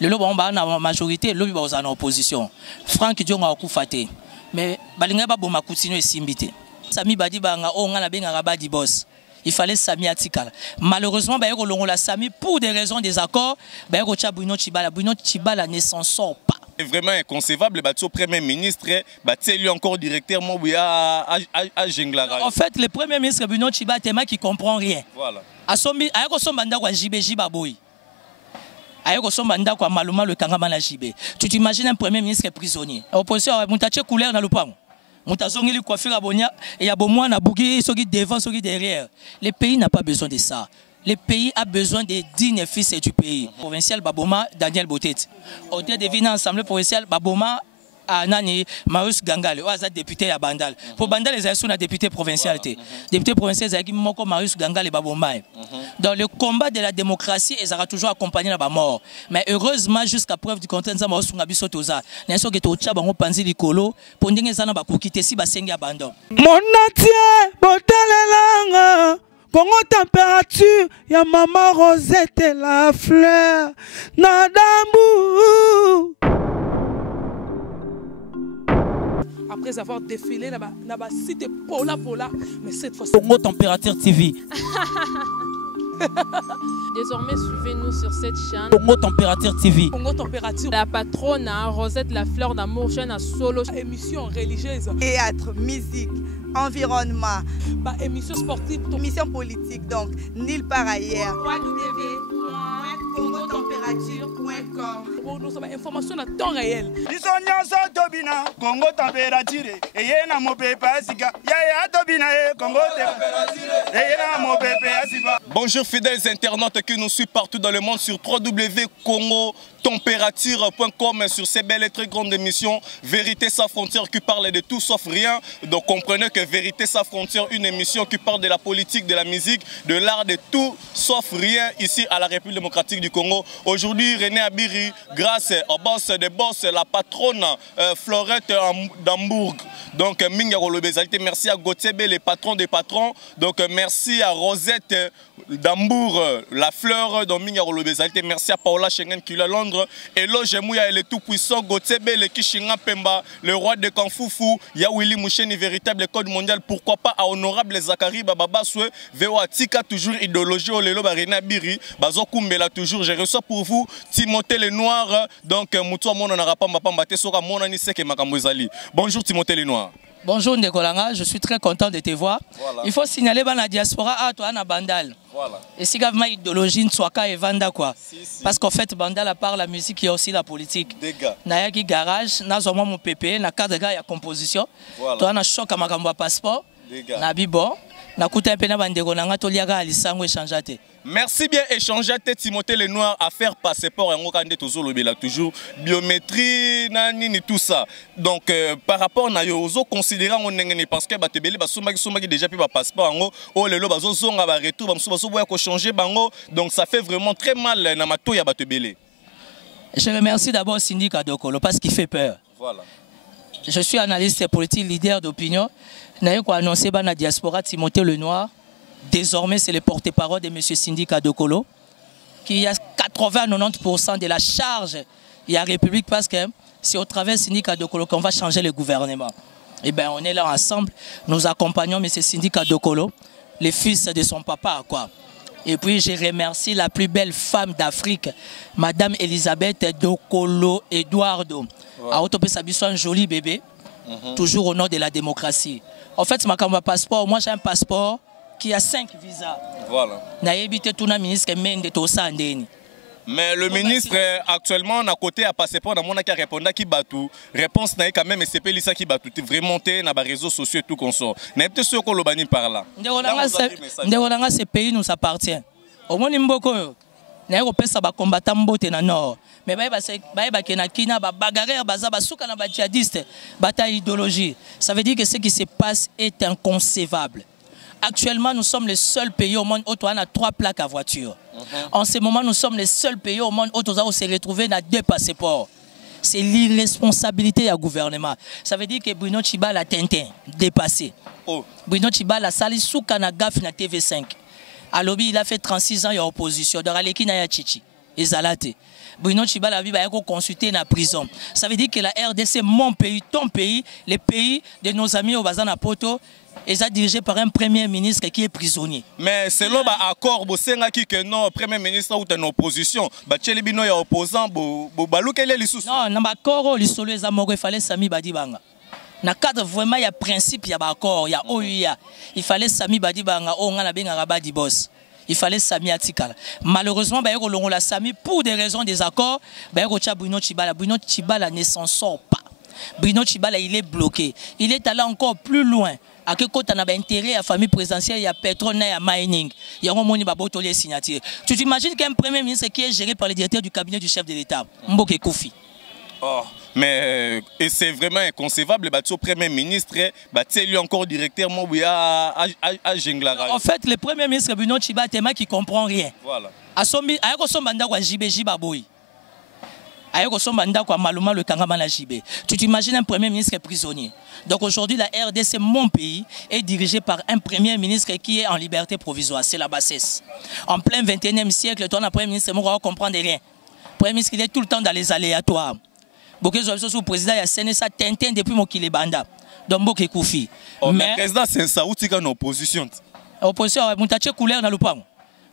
Le lobo on la majorité, le lobo en opposition. Franck Dionga okufate. Mais balinga ba boma continue simbité. Sami badi banga o ngala benga badi boss. Il fallait Sami Atikala. Malheureusement, bah, la Sami pour des raisons des accords, bah, Bruno Tchibala ne s'en sort pas. C'est vraiment inconcevable, bah, le Premier ministre, bah, lui encore directement à Jenglara. En fait, le Premier ministre Bruno Tchibala, c'est qui comprend rien. Voilà. Tu t'imagines un Premier ministre prisonnier. L'opposition a monté couleur dans le pan. Le pays n'a pas besoin de ça. Le pays a besoin des dignes fils du pays. Provincial Baboma, Daniel Botet. Au lieu de venir ensemble provincial Baboma, Nani, Marius Gangale, député à Bandal. Pour Bandal, les sont député provincial. Député provincial, c'est Marius Gangale et Baboma. Dans le combat de la démocratie, ils auront toujours accompagné la mort. Mais heureusement, jusqu'à preuve du contraire, nous avons Sungabiso Toza. Nous avons dit que nous avons pensé Licolo pour nous dire que nous quitter si nous abandon. Mon natie, Botalelanga. Congo température, ya maman Rosette et la fleur. Nadambu. Après avoir défilé dans la cité Pola, mais cette fois-ci. Congo Température TV. Désormais, suivez-nous sur cette chaîne. Congo Température TV. Congo Température. La patronne, Rosette la fleur d'amour, chaîne à solo. Émission religieuse. Théâtre, musique, environnement. Émission sportive. Émission politique, donc nulle part ailleurs. www.congotempérature.com. Pour nous, information à temps réel. Congo Température. Et yena mo pepe asika. Ya tobina Congo Température. Bonjour fidèles internautes qui nous suivent partout dans le monde sur www.congotempérature.com sur ces belles et très grandes émissions Vérité sans frontières qui parle de tout sauf rien. Donc comprenez que Vérité sans frontières, une émission qui parle de la politique, de la musique, de l'art, de tout sauf rien ici à la République démocratique du Congo. Aujourd'hui, René Abiri, grâce au boss de boss, la patronne Florette d'Hambourg. Donc Minga Rolobezalité, merci à Gotebe, les patrons des patrons. Donc merci à Rosette d'Hambourg, la fleur de Minga Rolobezalité. Merci à Paola Schengen qui est à Londres. Et là, Jemouya, le tout puissant Gotebe, le Kishinga Pemba, le roi de Kanfoufou, Yawili Moucheni, véritable code mondial. Pourquoi pas à honorable Zakari Bababa Soué, Veo Atika, toujours idéologie, Olelo Barina Biri, Bazo Kumbela, toujours. Je reçois pour vous Timothée Lenoir. Donc, Moutoua Mona Narapamba Pambate Sora Mona Niseke Makambouzali. Bonjour Timothée Lenoir. Bonjour Ndekolanga, je suis très content de te voir. Voilà. Il faut signaler dans la diaspora à toi, à Bandal. Voilà. Et si vous avez idéologie, Nswaka et Vanda quoi. Si. Parce qu'en fait, Bandal, à part la musique, il y a aussi la politique. Nayaki garage, Nazoma mon PP, na cadre gars, il y a composition. Voilà. Toi, on a choc à ma passeport. Na bibo, na kuta un peu na Bandekolanga, Toliaga, Alisango et Chanjate. Merci bien échanger à Timothée Lenoir à faire passeport et toujours biométrie nani tout ça. Donc par rapport à yozo considérant on parce que batebeli basomaki déjà puis passeport ngo o lelo bazozonga ba retour bamuso boya ko changer bango donc ça fait vraiment très mal na mato ya batebeli. Je remercie d'abord Cindy Kadokolo parce qu'il fait peur. Voilà. Je suis analyste politique, leader d'opinion. Naye ko annoncer ba na diaspora Timothée Lenoir. Désormais, c'est le porte-parole de M. Cindy Kadokolo qui a 80-90% de la charge de la République parce que c'est au travers de Cindy Kadokolo qu'on va changer le gouvernement. Et bien, on est là ensemble, nous accompagnons M. Cindy Kadokolo, le fils de son papa, quoi. Et puis, je remercie la plus belle femme d'Afrique, Madame Elisabeth Dokolo Eduardo. A un joli bébé, toujours au nom de la démocratie. En fait, ma passeport, moi j'ai un passeport qui a 5 visas. Voilà. Mais le ministre actuellement à côté à passeport dans mon qui a répondu qui batou réponse n'a quand même et c'est pas ça qui batou vraiment dans les réseaux sociaux et tout qu'on sort. N'est pas sûr qu'on le bannit par là. Ndéolanga ce pays nous appartient. Au moins Mboko n'a pas ça ba combattant mbote na nord. Mais ba kena kina ba bagarre baza ba souka na ba djihadiste bataille idéologie. Ça veut dire que ce qui se passe est inconcevable. Actuellement, nous sommes les seuls pays au monde où on a 3 plaques à voiture. En ce moment, nous sommes les seuls pays au monde où on s'est retrouvé dans 2 passeports. C'est l'irresponsabilité du gouvernement. Ça veut dire que Bruno Tchibala a Tintin dépassé. Bruno Tchibala a sali souka na gaf na TV5. À l'obby, il a fait 36 ans en opposition. Dans Aleki na ya Chichi. ezalate. Bruno Tshibala va consulter la prison. Ça veut dire que la RDC, mon pays, ton pays, les pays de nos amis au Bazan à Poto, ils sont dirigés par un premier ministre qui est prisonnier. Mais selon l'accord, que non, premier ministre ou en opposition, il y a opposant, non, dans l'accord, il fallait Sami Badibanga. Dans le cadre vraiment, il y a principe, il y a accord, il y a OUIA. Il fallait Sami Badibanga, on a bien Rabadi Boss. Il fallait Sami Atikala. Malheureusement, la Sami, pour des raisons des accords, Bruno Tshibala. Bruno Tshibala ne s'en sort pas. Bruno Tshibala, il est bloqué. Il est allé encore plus loin. À quel côté on a intérêt à la famille présidentielle, il y a pétrole, il y a mining. Il y a un moment où il y a signature. Tu t'imagines qu'un premier ministre qui est géré par le directeur du cabinet du chef de l'État, Mboke Koufi. Oh, mais c'est vraiment inconcevable. Le premier ministre, lui encore directement à Jenglara. En fait, le premier ministre Bruno Tshibala, c'est moi qui ne comprend rien. Voilà. Tu t'imagines un premier ministre prisonnier. Donc aujourd'hui, la RDC, mon pays, est dirigée par un premier ministre qui est en liberté provisoire. C'est la bassesse. En plein 21e siècle, toi, un premier ministre, on ne comprend rien. Le premier ministre, il est tout le temps dans les aléatoires. Beaucoup de président, il a séné ça Tintin depuis mon qu'il est banda. Donc, beaucoup Koufi. Mais le président, c'est ça, où tu es en opposition. Opposition, on a couleur dans le pan.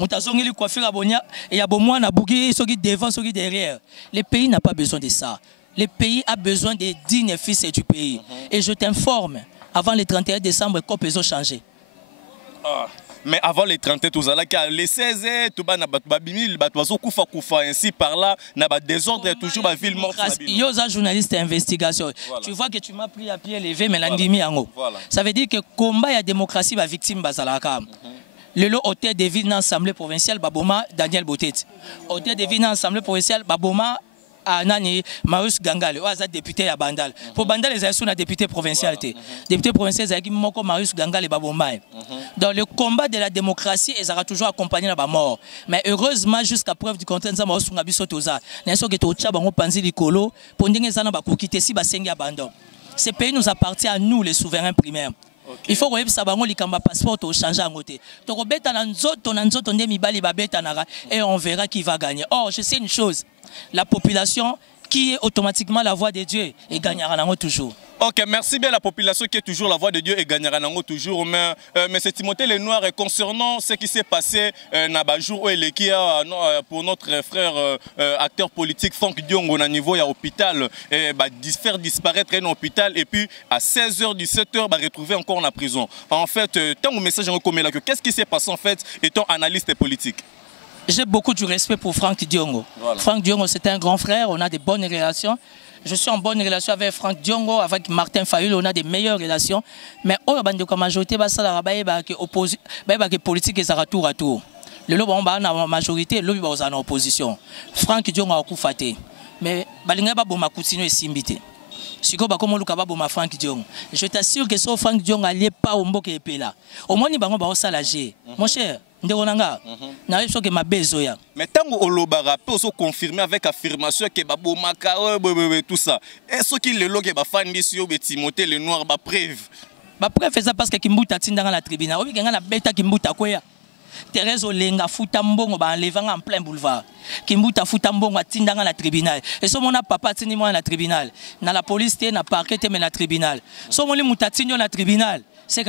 On a zongi coiffure à Bonia et il y a bon moi, on a bougué, ceux qui devant, ceux qui derrière. Le pays n'a pas besoin de ça. Le pays a besoin des dignes fils du pays. Et je t'informe, avant le 31 décembre, COP ont changé. Mais avant les 31, tout ça, les 16, tout le monde ainsi par là, il y a des désordres, toujours la ville morte. Il y a un journaliste d'investigation. Voilà. Tu vois que tu m'as pris à pied levé, mais l'andimi en haut. Ça veut dire que le combat de la démocratie va victime Bazalaka. Le lot hôtel de ville dans l'Assemblée provinciale, Baboma, Daniel Botet. Hôtel de ville dans l'Assemblée provinciale, Baboma, Anani, Marius Gangale, député à Bandal. Pour Bandal, les sont député provincial. Député provincial, c'est Marius Gangale et Baboma. Dans le combat de la démocratie, ils auront toujours accompagné la mort. Mais heureusement, jusqu'à preuve du contraire, nous avons ce pays nous appartient à nous, les souverains primaires. Il faut que sabango likamba passeport au changer en côté. Et on verra qui va gagner. Or, je sais une chose, la population qui est automatiquement la voix de Dieu et gagnera toujours. Ok, merci bien la population qui est toujours la voix de Dieu et gagnera toujours. Mais c'est Timothée Lenoir concernant ce qui s'est passé jour pour notre frère acteur politique Franck Diongo au niveau de l'hôpital, faire disparaître un hôpital et puis à 16h, 17h, retrouver encore en prison. En fait, tant que message qu'est-ce qui s'est passé en fait étant analyste politique? J'ai beaucoup de respect pour Franck Diongo. Voilà. Franck Diongo, c'est un grand frère, on a de bonnes relations. Je suis en bonne relation avec Franck Diongo, avec Martin Fayulu, on a de meilleures relations. Mais la majorité, la politique est tour à tour. Le lobo a la majorité, le lobo est en opposition. Franck Diongo a fait. Mais il continue à s'imiter. Je t'assure que si Franck Diongo n'allait pas au Mboke et là, au moins il va s'alager. Mon cher, mais tant que vous confirmé avec affirmation que tout ça, est-ce qu'il est là que fan de Timothée Lenoir ba preuve? Ba preuve c'est parce que Kimbuta tinda dans la tribunal. Obi ngana beta Kimbuta koya. Thérèse Olenga futa mbongo ba enlevanga en plein boulevard. Kimbuta futa mbongo tinda dans la tribunal. Et so mona papa tindi moi na tribunal. Na la police te na parquet te mais na tribunal. So moni mutatinyo na tribunal. C'est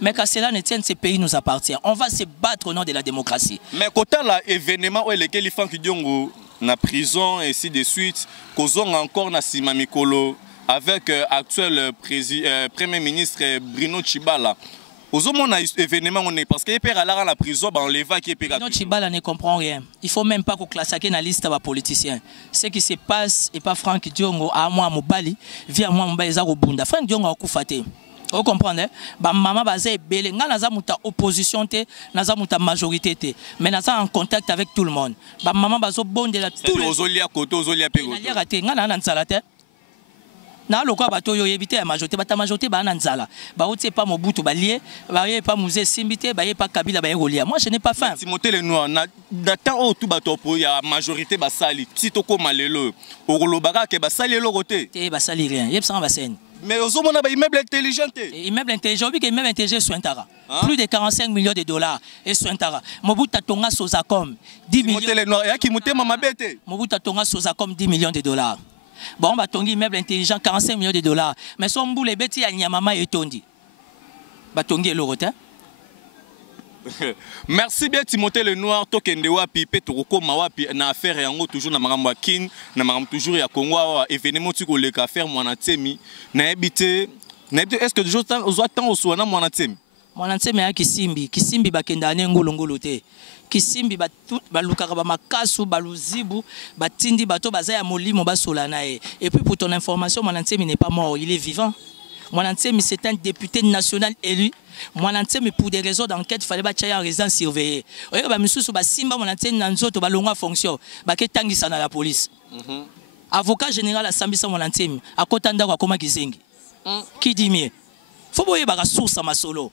mais que cela ne tienne, ce pays nous appartient. On va se battre au nom de la démocratie. Mais quand l'événement où les gens qui sont en prison et ainsi de suite, qu'ils ont encore na Simamikolo avec l'actuel Premier ministre Bruno Tshibala. Aux hommes, on a événement, parce qu'il est à la prison, on les va qui est Bruno Tshibala ne comprend rien. Il ne faut même pas qu'on classe la liste des politiciens. Ce qui se passe, et pas Franck Diongo, à moi, Mobali, via moi, Mobali, Bunda. Franck Diongo a koufaté. Vous comprenez? Maman basé belé. Nga naza muta opposition te, naza muta majorité te. Mais naza en contact avec tout le monde. Maman baso bon de la tout les. Ozolia koto, ozolia pego. Nga raté. Nga na nsalate. Na lokwa bato yo yebite ya majorité bata majorité ba na nzala. Ba otie pas Mobutu ba lié, ba yé pas Mouzé Simbité, ba yé pas Kabila ba rolia. Moi je n'ai pas faim. Timothée Lenoir na data o tout bato pour ya majorité ba sali. Si to ko malelo. Orolobaka ke ba sali lo roté. Te ba sali rien. Yeb ça ba sen. Mais aux hommes, on a un immeuble intelligent. Immeuble intelligent, oui, immeuble intelligent Sointara. Plus de 45 millions de dollars et Sointara. Mobuta Tonga Sozacom 10 millions. Mobuta Tonga Sozacom 10 millions de dollars. Bon, on va tongi immeuble intelligent 45 millions de dollars. Mais son boule est bêti à Nyamama et Tondi. Batongi l'Europe. Merci bien Timothée Lenoir, tokende wapi pe toko mawapi na affaire yango toujours na makambo ya kin na makambo toujours ya Congo événement tiko le affaire mwana tsemi na ebité est-ce que toujours ozwa temps oswana mwana tsemi ya kisimbi bakenda ne ngolongolo te kisimbi balukaka ba makasu baluzibu batindi bato bazaya molimo basola na e et puis pour ton information mwana tsemi n'est pas mort, il est vivant. Mwanantsemi, c'est un député national élu. Mwanantsemi, pour des raisons d'enquête, il fallait qu'il y ait un résident surveillé. Oye, ba misusu ba simba Mwanantsemi nanzoto ba longa fonction. Ba ke tangisa na la police. Avocat général à Sambisa Mwanantsemi, à Kotanda kwa koma kizengi. Qui dit mieux? Faut boyer ba source ma solo.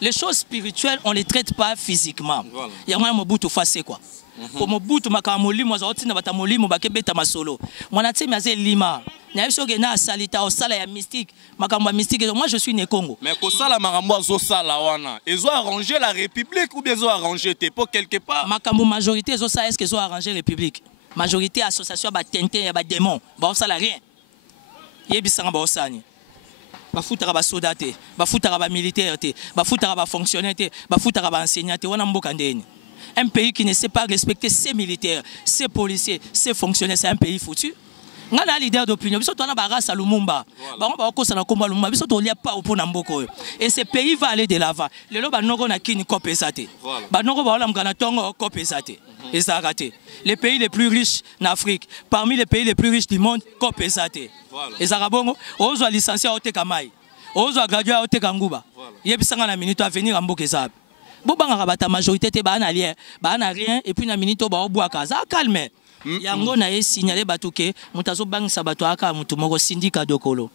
Les choses spirituelles, on les traite pas physiquement. Il y a un mobutu face quoi. Pour mobutu makamoli mo za otina batamoli mo ba ke beta masolo. Mwanantsemi aze lima. Moi je suis né Congo. Mais ko sala makambo zo sala wana. Ils ont arrangé la République ou bien ils ont arrangé tes pour quelque part. Makambo majorité zo sa est-ce qu'ils ont arrangé la République? Majorité association ba tente ba démon. Ba sala rien. Yebisanga ba osani. Ba futara ba soldat te, ba futara ba militaire te, ba futara ba fonctionnaire te, ba futara ba enseignant te wana mboka ndeni. Un pays qui ne sait pas respecter ses militaires, ses policiers, ses fonctionnaires, c'est un pays foutu. Nga na leader d'opinion biso tona barasa Lumumba bango ba ko sana komba Lumumba biso to lia pa opona mboko et ce pays va aller de l'avant lelo ba noko na kini kopesate ba noko ba ola mkana tongo kopesate et ça raté les pays les plus riches en Afrique parmi les pays les plus riches du monde kopesate et ça rabongo ozo licencié au tekamai ozo gradué au tekanguba yebisanga na minute à venir mboka ezab bo banga bata majorité te ba na rien et puis na minute ba obwaka za calme. Yango na ye signalé batuke mutazo bang sabato aka mutu moko syndicat Dokolo.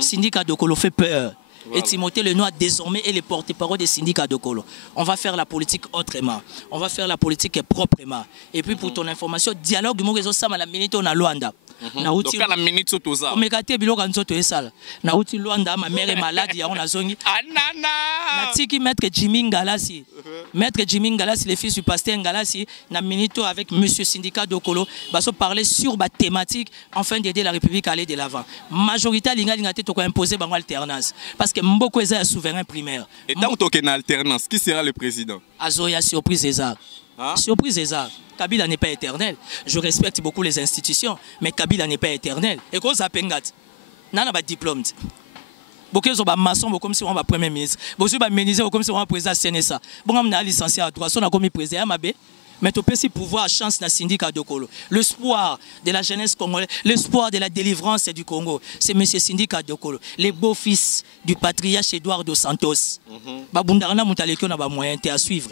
Syndicat Dokolo fait peur. Et Timothée Lenoir désormais est le porte-parole des syndicats Dokolo. On va faire la politique autrement. On va faire la politique proprement. Et puis pour ton information, dialogue morezo sama la minute on a Luanda. Donc la minute sotoza. On megate biloko nzoto esala. Na uti Luanda ma mère est malade ya on a zongi. Anana. Na tiki maître Jimmy Ngalasi. Maître Jimmy Ngalasi, le fils du pasteur Ngalasi, na minito avec monsieur syndicat Dokolo, baso parler sur la thématique afin d'aider la République à aller de l'avant. Majorité linga te ko imposer bango alternance parce que mboko eza souverain primaire. Et tant que en alternance, qui sera le président? Azoya surprise Ezar. Surprise Ezar. Kabila n'est pas éternel. Je respecte beaucoup les institutions, mais Kabila n'est pas éternel. Et quoi ça pengat? Nana ba diplôme. Beaucoup sont maçons, comme si on va premier ministre. Beaucoup sont ministres, comme si on va président CNSA. Bon, on a licencié à droit, on a commis président Mabé. Mais tu peux aussi pouvoir chance dans le syndicat Dokolo. L'espoir de la jeunesse congolaise, l'espoir de la délivrance du Congo, c'est M. Syndicat Dokolo, les beaux-fils du patriarche Edouard dos Santos. Babundarana Moutalekio n'a pas moyen à suivre.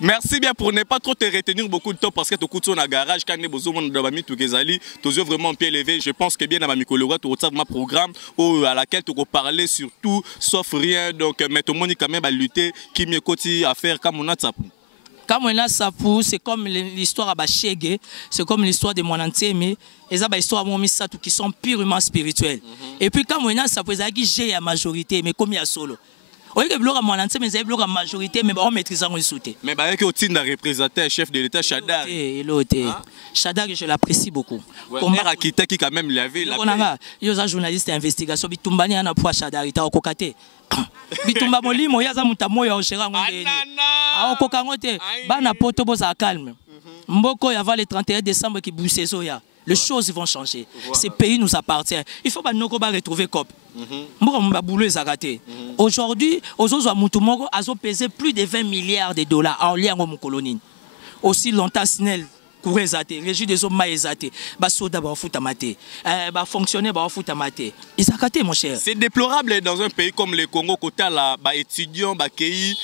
Merci bien pour ne pas trop te retenir beaucoup de temps parce que tu coûtes dans garage quand tu besoin de bami tout kezali tu es vraiment pied levé. Je pense que bien dans ma micro tu retrouves ma programme à laquelle tu peux parler sur tout sauf rien. Donc mais tout le monde quand même à lutter qui mieux côté à faire comme on a ça. Comme on a ça pour c'est comme l'histoire à Bachege, c'est comme l'histoire de Mwanantsemi, et ça histoire à Momisatu qui sont purement spirituelles. Et puis comme on a ça pour ça qui j'ai la majorité mais comme il y a solo. Oui, que bloc à Mwanantsemi, mais bloc à majorité, mais on maîtrise en sauté. Mais bah que au-dessus d'un représentant chef de l'État Chadar. Chadar, je l'apprécie beaucoup. Comme Akita qui quand même l'avait là. On a un journaliste d'investigation, Bitumbani a pour Chadar, il a okokate. Bitumba molimo yaza mutamo ya oshera ngondeni. A okokangote, bana poto boza calme. Mboko ya va le 31 décembre qui bousse soya. Les choses vont changer. Ces pays nous appartiennent. Il faut que retrouver COP. Aujourd'hui, Ozozo Moutoumoro a pesé plus de 20 milliards de dollars en lien avec mon colonie. Aussi longtemps, Snell, Kourezate, Régie des hommes maïzate, Basoda Bafoutamaté, fonctionnaire Bafoutamate. Ils ont mon cher. C'est déplorable dans un pays comme le Congo, côté là, étudiants, qui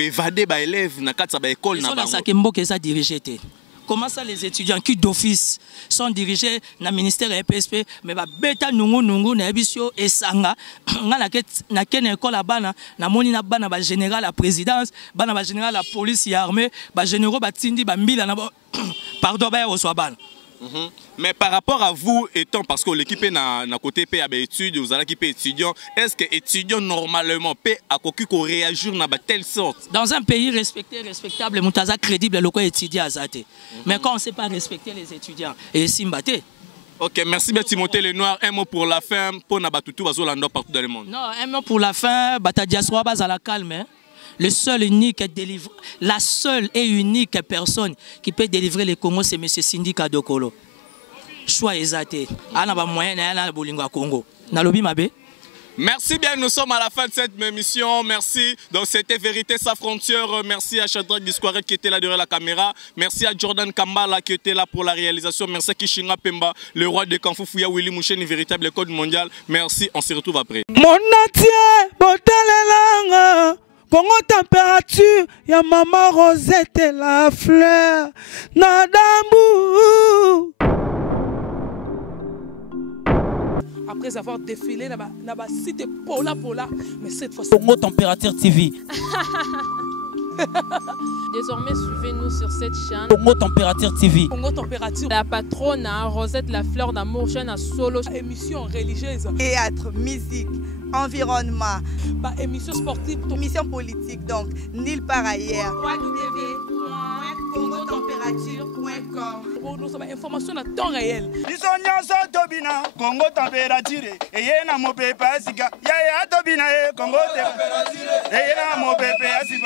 évadé, élèves, dans l'école. Ils sont dans sa Kimbo qui a dirigé. Comment ça les étudiants qui d'office sont dirigés dans le ministère de l'EPSP, mais bêta nungu na ebisio esanga na ken école la bana na moni na bana ba général la présidence, bana ba général la police et armée, ba généraux ba tindi ba mbila na pardon ba oswa bana. Mais par rapport à vous étant, parce que l'équipe est na côté paix à études, vous allez équipe étudiant, est-ce que étudiant normalement peut à quoi réagir dans telle sorte? Dans un pays respecté, respectable, Moutaza crédible, le quoi étudiant à Zate. Mais quand on ne sait pas respecter les étudiants, et Simbate. Ok, merci bien Timothée Lenoir. Un mot pour la fin, pour Nabatutu, Bazolando partout dans le monde. Non, un mot pour la fin, Bata Diaspora base à la calme. Hein. La seule et unique personne qui peut délivrer les Congo, c'est M. Sindi Kadokolo. Choix exact. Anaba moyen na bolingo Congo. Nalobi mabe. Merci bien, nous sommes à la fin de cette émission. Merci. Donc c'était Vérité sans frontière. Merci à Shadrach Disquaret qui était là derrière la caméra. Merci à Jordan Kambala qui était là pour la réalisation. Merci à Kishinga Pemba, le roi de Kanfoufouya, Willy Mouchen, véritable code mondial. Merci, on se retrouve après. Mon atier, botalelanga. Congo température, ya maman Rosette et la fleur, Nadambu. Après avoir défilé, na cité Pola, mais cette fois-ci. Congo Température TV. Désormais, suivez-nous sur cette chaîne. Congo Température TV. Congo Température. La patronne, Rosette la fleur d'amour, chaîne à solo. Émission religieuse. Théâtre, musique, environnement. Émission sportive. Émission politique, donc nulle part ailleurs. www.congotempérature.com. Nous avons information à temps réel. Congo température et yena mo pepe asika ya tobina Congo température et yena mo pepe asika